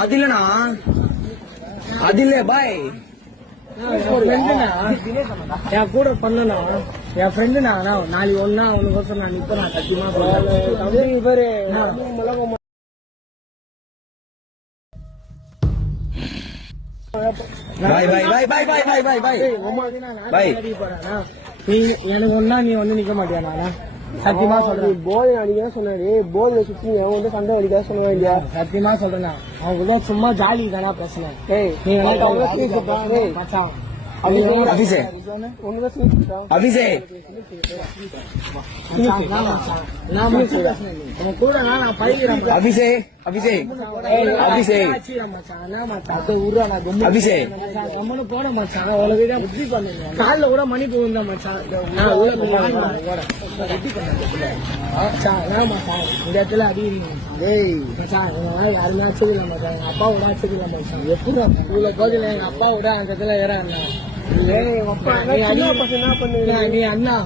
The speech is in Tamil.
அது இல்லண்ணா அது இல்ல பாய் என் கூட பண்ணனா என் ஃப்ரெண்டு நான் நாளைக்கு ஒன்னா அவனுக்கு நான் இப்ப நான் சத்தியமா பேரு எனக்கு ஒன்னா நீ வந்து நிக்க மாட்டியா நானா சத்தியமா சொல்றேன் போல் அடிக்க சொன்னாரு போல்ல சுத்தி அவன் வந்து சண்டை அடிக்க சொன்னா இல்லையா சத்தியமா சொல்றேன் அவங்க சும்மா ஜாலி தானா பேசுனேன் அபிஷே கால கூட மணி போகுந்தா மச்சான் இந்த இடத்துல அடி மச்சான் யாருமே ஆச்சரியம் மச்சான் எங்க அப்பா விட ஆச்சரியம் மச்சான் எப்படி இவ்வளவு கோதில எங்க அப்பா விட அந்த இடத்துல ஏறா நீ அண்ணா